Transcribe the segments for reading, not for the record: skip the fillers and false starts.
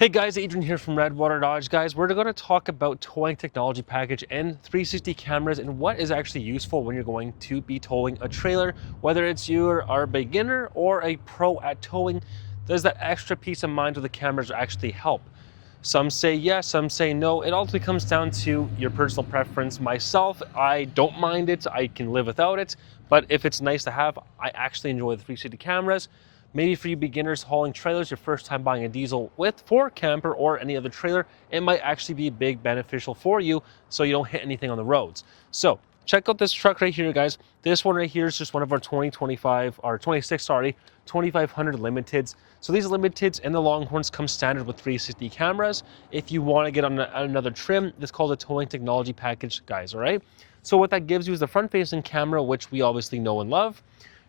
Hey guys, Adrian here from Redwater Dodge. Guys, we're going to talk about towing technology package and 360 cameras and what is actually useful when you're going to be towing a trailer, whether it's you are a beginner or a pro at towing. Does that extra peace of mind with the cameras actually help? Some say yes, some say no. It ultimately comes down to your personal preference. Myself, I don't mind it. I can live without it. But if it's nice to have, I actually enjoy the 360 cameras. Maybe for you beginners hauling trailers, your first time buying a diesel with for camper or any other trailer, it might actually be big beneficial for you so you don't hit anything on the roads. So check out this truck right here, guys. This one right here is just one of our 2025 or 26, sorry, 2500 limiteds. So these limiteds and the Longhorns come standard with 360 cameras. If you want to get on another trim, it's called a towing technology package, guys, all right? So what that gives you is the front-facing camera, which we obviously know and love.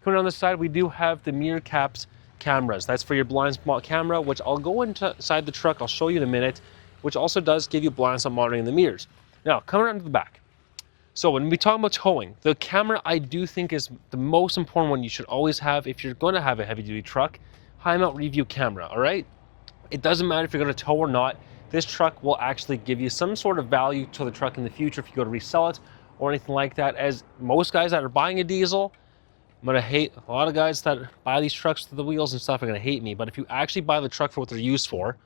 Coming on the side, we do have the mirror caps cameras. That's for your blind spot camera, which I'll go inside the truck. I'll show you in a minute, which also does give you blind spot monitoring in the mirrors. Now, coming around to the back. So when we talk about towing, the camera I do think is the most important one you should always have if you're going to have a heavy duty truck. High mount review camera, all right? It doesn't matter if you're going to tow or not. This truck will actually give you some sort of value to the truck in the future if you go to resell it or anything like that. As most guys that are buying a diesel, I'm gonna hate a lot of guys that buy these trucks to the wheels and stuff are gonna hate me, but if you actually buy the truck for what they're used for,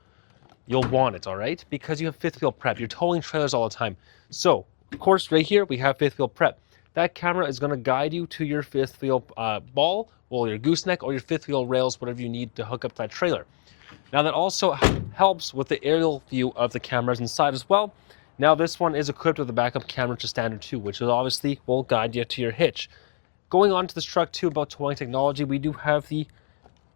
you'll want it, all right? Because you have fifth wheel prep. You're towing trailers all the time. So, of course, right here, we have fifth wheel prep. That camera is gonna guide you to your fifth wheel ball, or your gooseneck, or your fifth wheel rails, whatever you need to hook up that trailer. Now, that also helps with the aerial view of the cameras inside as well. Now, this one is equipped with a backup camera to standard too, which obviously will guide you to your hitch. Going on to this truck too about towing technology, we do have the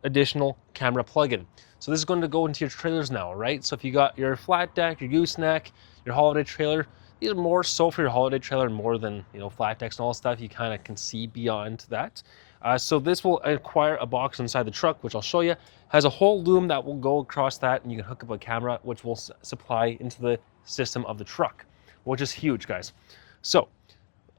additional camera plug-in. So this is going to go into your trailers now, right? So if you got your flat deck, your gooseneck, your holiday trailer, these are more so for your holiday trailer more than, flat decks and all that stuff. You kind of can see beyond that. So this will acquire a box inside the truck, which I'll show you. Has a whole loom that will go across that, and you can hook up a camera, which will supply into the system of the truck, which is huge, guys. So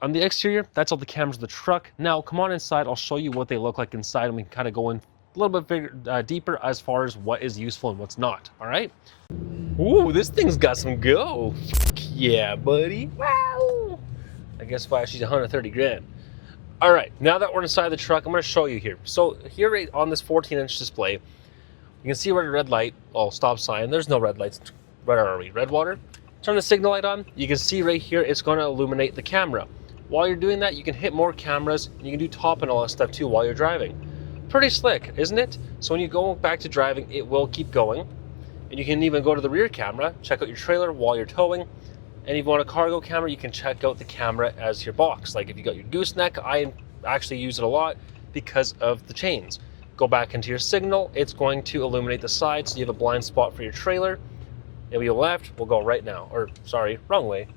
on the exterior, that's all the cameras of the truck. Now, come on inside. I'll show you what they look like inside, and we can kind of go in a little bit deeper as far as what is useful and what's not, all right? Ooh, this thing's got some go. Yeah, buddy. Wow. I guess why she's 130 grand. All right, now that we're inside the truck, I'm going to show you here. So here right on this 14-inch display, you can see where the red light, stop sign. There's no red lights. Where are we? Redwater? Turn the signal light on. You can see right here, it's going to illuminate the camera. While you're doing that, you can hit more cameras, and you can do top and all that stuff too while you're driving. Pretty slick, isn't it? So when you go back to driving, it will keep going. And you can even go to the rear camera, check out your trailer while you're towing. And if you want a cargo camera, you can check out the camera as your box. Like if you got your gooseneck, I actually use it a lot because of the chains. Go back into your signal, it's going to illuminate the sides, so you have a blind spot for your trailer. If we go left, we'll go right now. Or, sorry, wrong way.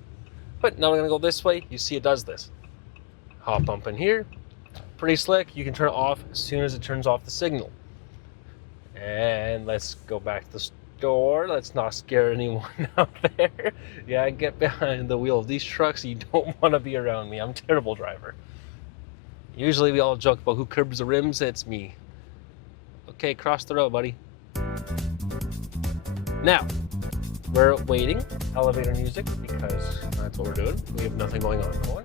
But now we're gonna go this way. You see it does this. Hop bump in here. Pretty slick. You can turn it off as soon as it turns off the signal. And let's go back to the store. Let's not scare anyone out there. Yeah, get behind the wheel of these trucks. You don't want to be around me. I'm a terrible driver. Usually we all joke about who curbs the rims. It's me. Okay, cross the road, buddy. Now, we're waiting. Elevator music, because that's what we're doing. We have nothing going on.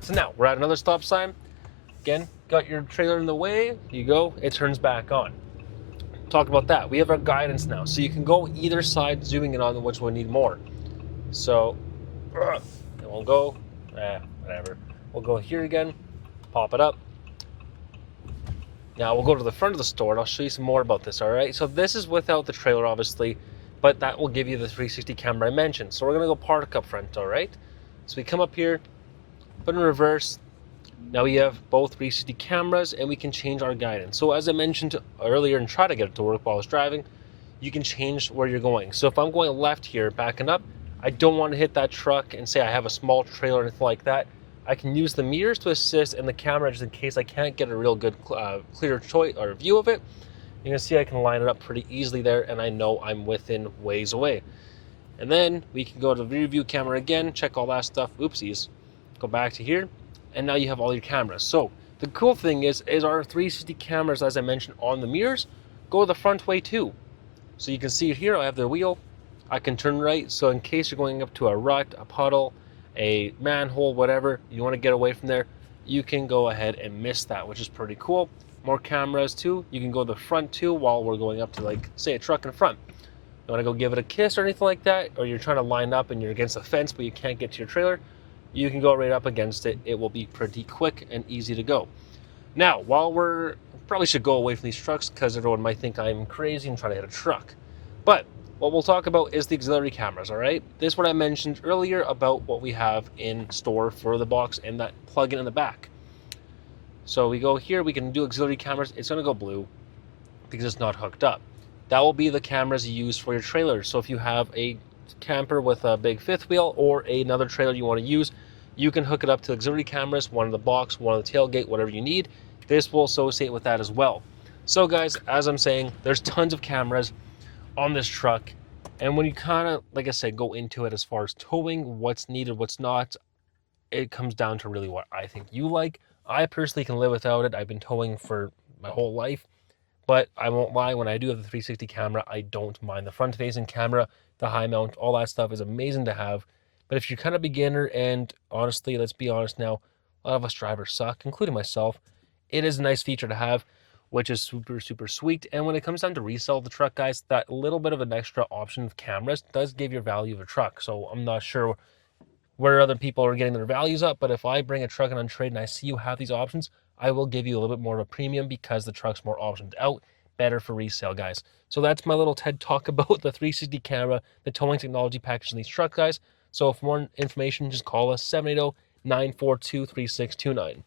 So now we're at another stop sign. Again, got your trailer in the way. You go, it turns back on. Talk about that. We have our guidance now, so you can go either side, zooming in on which one need more. So, and we'll go, whatever. We'll go here again, pop it up. Now we'll go to the front of the store, and I'll show you some more about this. All right. So this is without the trailer, obviously. But that will give you the 360 camera I mentioned. So we're gonna go park up front, all right? So we come up here, put in reverse. Now we have both 360 cameras, and we can change our guidance. So as I mentioned earlier and try to get it to work while I was driving, you can change where you're going. So if I'm going left here, backing up, I don't want to hit that truck and say I have a small trailer or anything like that. I can use the mirrors to assist and the camera just in case I can't get a real good clear choice or view of it. You can see I can line it up pretty easily there, and I know I'm within ways away. And then we can go to the rear view camera again, check all that stuff. Oopsies. Go back to here, and now you have all your cameras. So the cool thing is our 360 cameras, as I mentioned, on the mirrors, go the front way too. So you can see here I have the wheel. I can turn right, so in case you're going up to a rut, a puddle, a manhole, whatever, you want to get away from there, you can go ahead and miss that, which is pretty cool. More cameras too. You can go to the front too while we're going up to, like, say, a truck in front. You want to go give it a kiss or anything like that, or you're trying to line up and you're against a fence but you can't get to your trailer, you can go right up against it. It will be pretty quick and easy to go. Now, while we're probably should go away from these trucks because everyone might think I'm crazy and trying to hit a truck. But what we'll talk about is the auxiliary cameras, all right? This is what I mentioned earlier about what we have in store for the box and that plug-in in the back. So we go here, we can do auxiliary cameras. It's going to go blue because it's not hooked up. That will be the cameras you use for your trailer. So if you have a camper with a big fifth wheel or another trailer you want to use, you can hook it up to auxiliary cameras, one in the box, one on the tailgate, whatever you need. This will associate with that as well. So guys, as I'm saying, there's tons of cameras on this truck. And when you kind of, like I said, go into it as far as towing, what's needed, what's not, it comes down to really what I think you like. I personally can live without it. I've been towing for my whole life. But I won't lie, when I do have the 360 camera, I don't mind. The front-facing camera, the high mount, all that stuff is amazing to have. But if you're kind of beginner, and honestly, let's be honest now, a lot of us drivers suck, including myself, it is a nice feature to have, which is super, super sweet. And when it comes down to resell the truck, guys, that little bit of an extra option of cameras does give your value of a truck. So I'm not sure where other people are getting their values up, but if I bring a truck in on trade and I see you have these options, I will give you a little bit more of a premium because the truck's more optioned out, better for resale, guys. So that's my little TED talk about the 360 camera, the towing technology package in these trucks, guys. So for more information, just call us 780-942-3629.